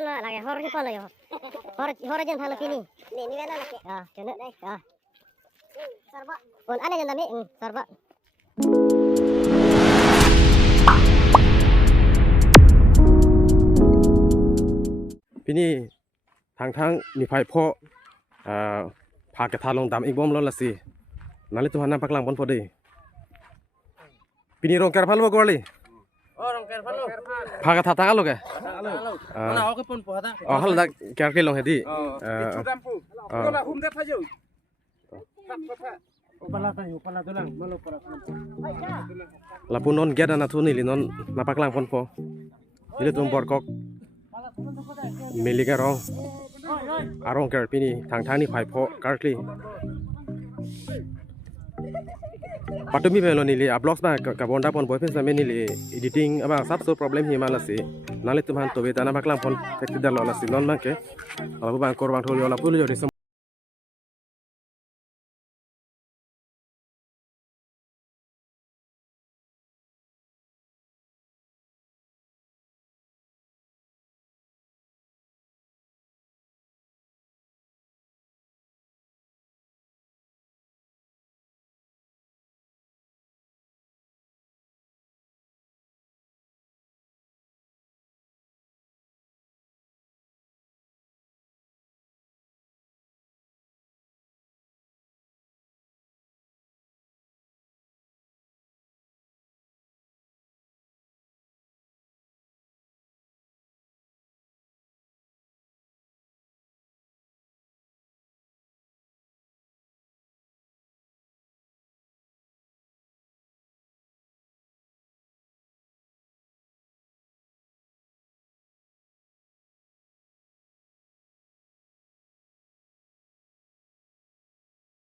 lagi horor di pala yo. Horor jan halo sini. Nih ini mana lagi? Ah, cuna. Ah. Sarba. On ana jan dami, sarba. Pini thang ni phai pho pha ke thalong dam ik bom lo la si nali tu hana paklang pon pode pini rong ker phalo gorli Orang ker phalo pha ka tha ta lo ke mana ho ke pon po hata hal da ker ke long hedi dampu kola hum de phajo upala tulang malo para la punon geda na thuni li non na paklang pon po ile tum bor kok mili ka rong arong ker pini thang ni phai pho karkli patumi belo ni li a blogs ba ka bonda pon boy face na ni li editing aba sab so problem hi mala si nale tum han to be tana baklang pon tek dal la si non manke ala ba kor bang thol yo la pulu yo de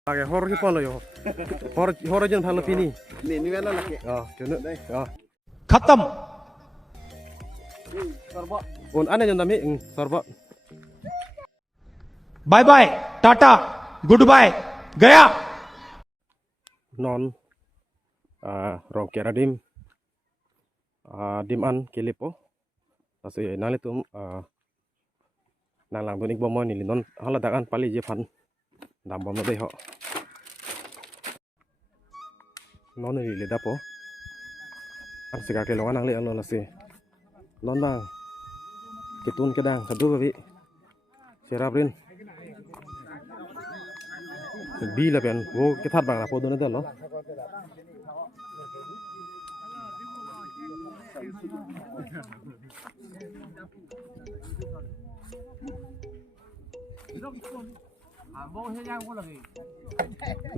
lagi horor ki pon lo yo horor jan phalo pini ni mana lagi cuna खत्म sarba on ana jan dami sarba bye bye tata good bye गया non rong kera dim dim an kilipo pasi nale tum nang lang tunik bomon ni non hala dakan pali je fan dam bom de ho non ni le dapo ang siga ke longan ang le alo la si non bang kitun kedang sadu bi serabrin bi la ben wo ke that bang la po do na de lo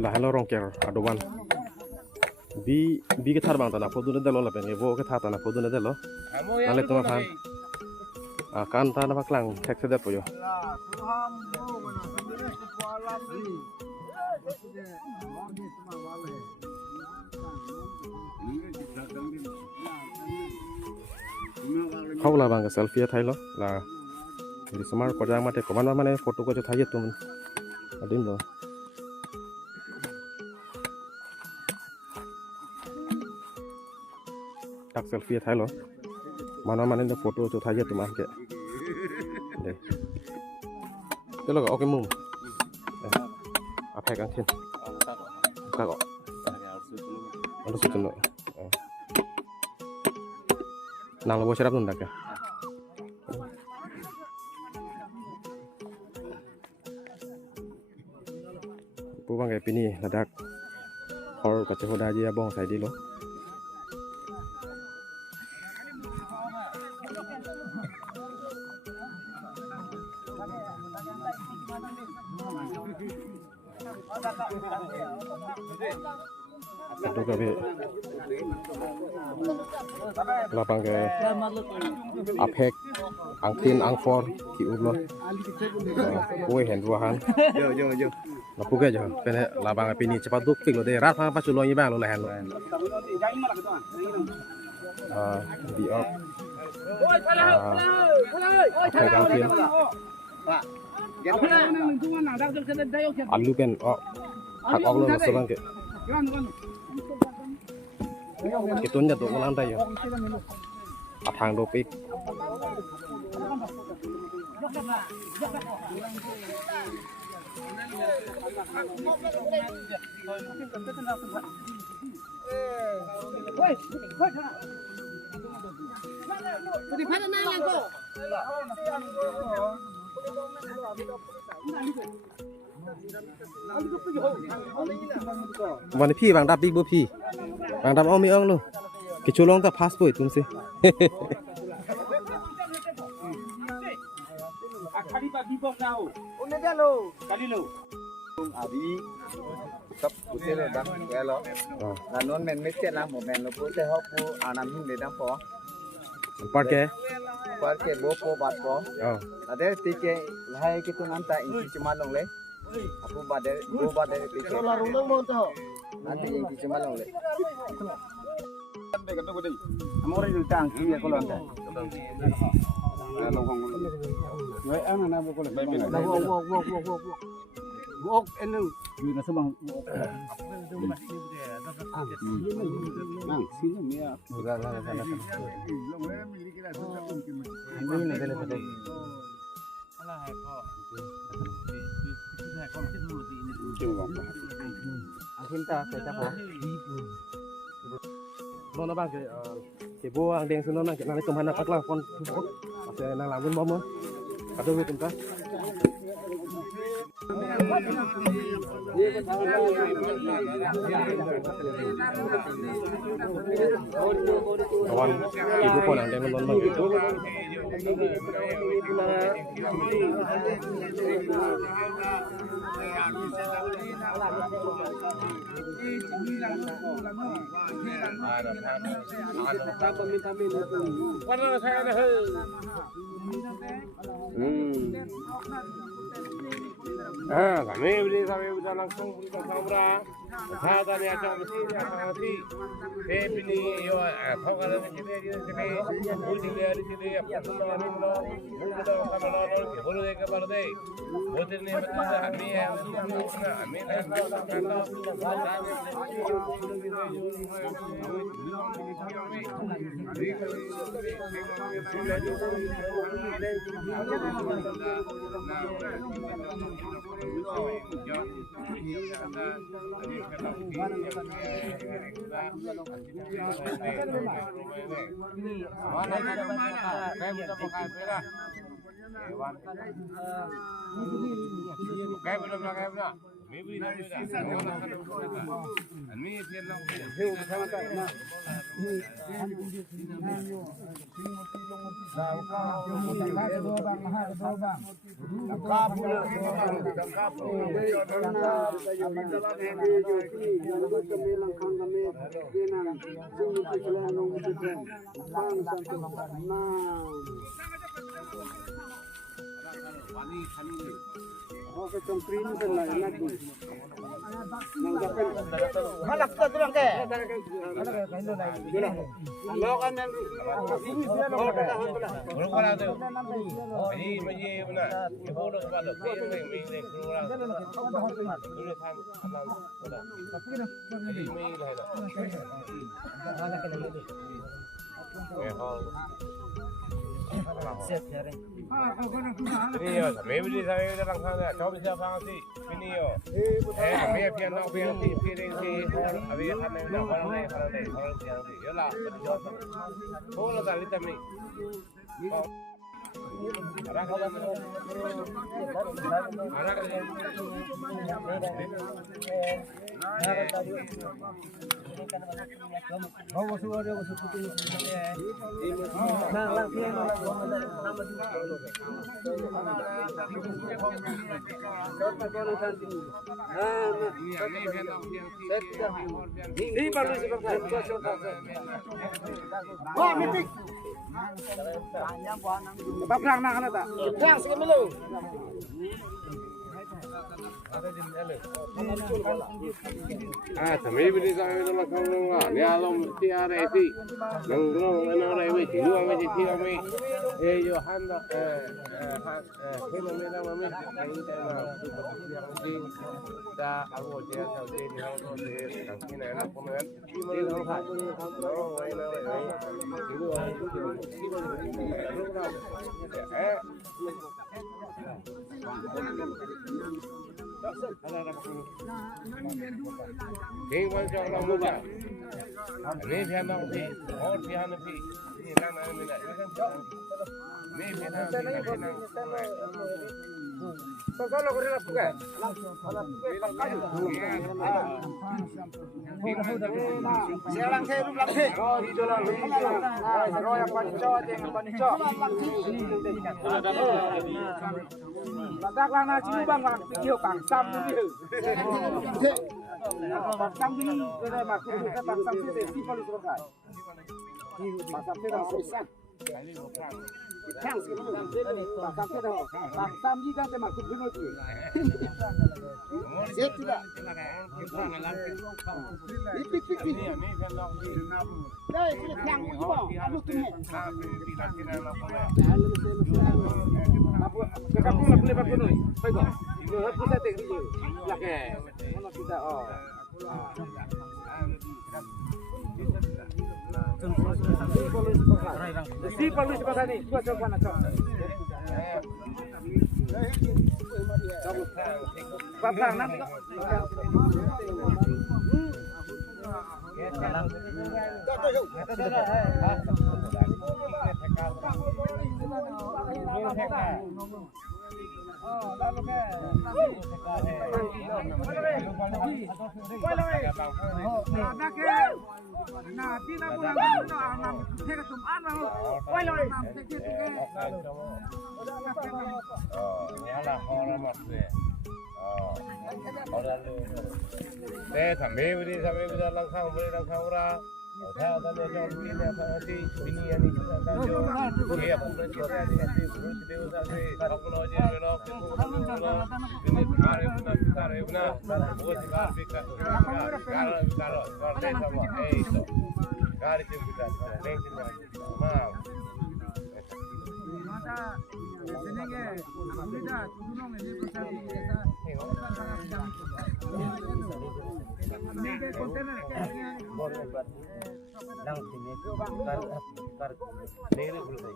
la hello rong ker adowan bi ke thar bang ta na po do na de lo la ben wo ke thar ta na po do na de lo ale tuma phan kan ta na baklang tek se de po yo khau la bang selfie thai lo la di smart ko jang mate ko mana mane photo ko jo thai tum adim lo tak selfie thai lo mana mane de photo jo thai tum an ke de ke lo ok mum apa kang thin ka ko ando sutun lo nang lo bo serap nun dak bang kayak pini ladak hor kaca hoda aja ya bong saya di lo itu kabe lapang ke apek angkin angfor ki ublo kue hen ruahan yo là phụ cái gì cái này là bằng cái pin cepat duk fix lo deh rat apa culo ini bang lo lehen lo di op apa kang pin alu kan hak ok lo masuk bang ke kitun jatuh ke lantai ya atang dopik วันนี้พี่บางดับบิ๊กบ่พี่บางดับเอามีเอิงลูกกิชูลงแต่พาสปอร์ตตุ้มสิ Kali pagi bom nau. Une dia lo. Kali lo. Abi sab putih lo dam ya lo. Lah non men mesti lah mo men lo putih hok pu anam hin de dam po. Parke Bo po bat po. Ade tike lahai kitu nanta inci cuma long le. Aku bade bo bade tike. Lo larung nang mo to. Nanti inci cuma long le. Kan ko dei. Amore ni tang ki ko lo anta. Vậy em là vô là vô em vì là sao bằng nó bang cái bố ang đen xuống nó cái này tụm hành các là con sẽ đang làm bên bom nữa cả đôi tụm ta kawan ibu pun ang đen nonton gitu kami beli sampai bisa langsung beli kamera. Ada ni acak mesti mati. Bini yo, thau kalau ni sini, buli ni ada sini. Apa tu ni lo? Kita kamera lo, bulu dek kamera dek. Budi ni betul kami yang kami malak ta tulang ke. Lo kan bulu kalau tu, ini mana? Ibu lo sebab tu, ini keluar. Dulu kan alam, ini lah ini yo, kami beli dalam sana. Coba siapa nanti? Ini yo, kami pian nak pian si piring si, kami kan nak kalau yang si, yo lah. Kalau dah lihat ni, arah kalau Baprang nak tak? Baprang sikit dulu. kami beli sampai dalam kamera. Ni alam tiada itu. Nongkrong mana ini? Tidur kami tidur kami. Yo handa, film mana kami? Ini tema seperti dah aku dia tahu dia ni orang tu dia kami nak komen. Ini orang kat, orang lain. Tidur. King one shot long muda. Me phe long phi, or phi han phi. Ni lang na me na. Me phe na phi na. Solo corre la fuga. Sialang ke rum lang ke. Oh, hijau lang. Roy apa ni cho je apa ni cho. Lantak lang na chiu bang bang pikiu bang sam ni. Bang sam ni ke ma ku ke bang sam se si palu so kai. Bang sam se bang sisan. Bang sam se dah. Bang sam ji kan ke ma ku bino tu. Set tidak. Pik. Đây, cái thằng của bỏ, ăn được từng hết. Cái kamu nak boleh pakai ni, baik tak? Kita kita tengok dulu. Lagi, mana kita oh. Si perlu sepakat ni, dua coba nak coba. Bapak nak? Sampai bila langkah ora. Saya ada yang ini apa sih? Ini yang ini kita jauh. Iya, punya kita ini punya kita usah sih. Aku nak jadi orang ini cari guna. Buat cari kalau sama. Itu. Cari kita. Lengkin maaf. Mata sini ke, sudah turun ini pasal ini ke kontainer ke Lang sini kar dere boleh.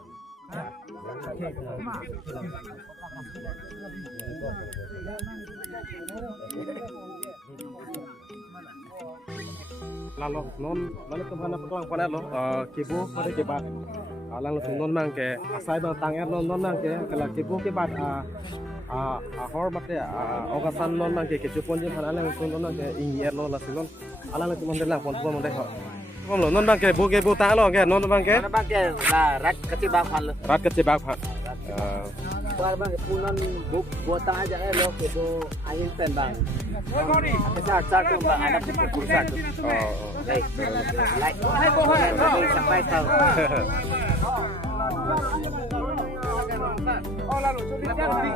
Lalu non lalu kemana petuang pada lo kibu pada kebat lalu non mang ke asai bang tangan non mang ke kalau kibu kebat hormat ya okasan non mang ke kecupon je hal lalu non mang ke ingyer lo lalu non ala lalu mon delang pon mon deh Không lo non bang ke bu ta lo ke non bang ke lah rat kecil bahan lo. rat kecil bang ha. Buat bang punan buat ta aja lo ke bu angin ten bang. Besar tu bang ada pusat. Oh. Like sampai tahu. Oh lalu sudah jadi.